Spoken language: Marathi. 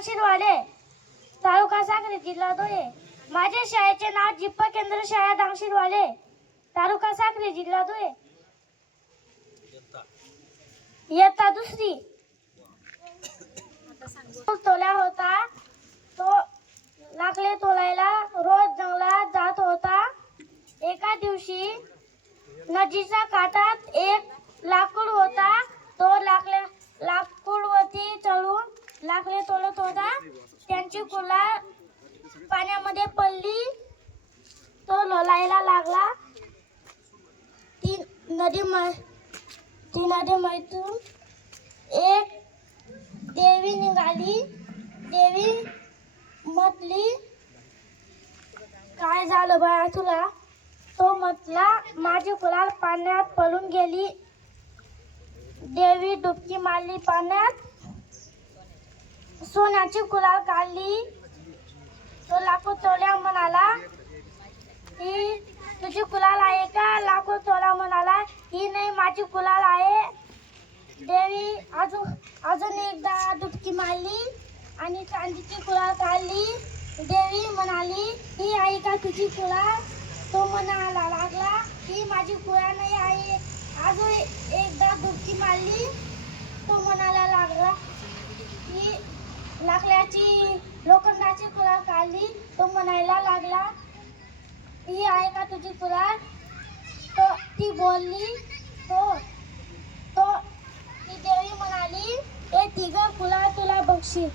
दांगशिरवाले, तालुका साक्री, जिल्हा धुळे. माझ्या शाळेचे नाव जिप्पा केंद्र शाळा दांगशिरवाले, तालुका साक्री, जिल्हा धुळे. इयत्ता दुसरी. तोला होता, तो लाकडे तोलायला रोज जंगलात जात होता. एका दिवशी नदीच्या काठात एक लाकूड होता. तो लाकूडवरती चढून लाकडे तोलत होता. त्यांची कुल्हाड पाण्यामध्ये पडली. तो लोळायला लागला. ती नदीमधून एक देवी निघाली. देवी म्हटली, काय झालं बाळा तुला? तो म्हटला, माझी कुल्हाड पाण्यात पडून गेली. देवी डुबकी मारली पाण्यात. सोन्याची कुल्हाड काढली. तो लाकूड तोड्या म्हणाला, ही तुझी कुल्हाड आहे का? लाकूड तोडा म्हणाला, ही नाही, माझी कुल्हाड आहे. देवी अजून एकदा डुबकी मारली आणि चांदीची कुल्हाड काढली. देवी म्हणाली, ही आहे का तुझी कुल्हाड? तो म्हणायला लागला, ही माझी कुल्हाड नाही आहे. अजून एकदा डुबकी मारली. तो म्हणायला लागला, ही लोखंडाची कुल्हाड काढली. तो म्हणायला लागला, ही आहे का तुझी कुल्हाड? ती बोलली. ती देवी म्हणाली, हे तिघं कुल्हाड तुला बक्षीस.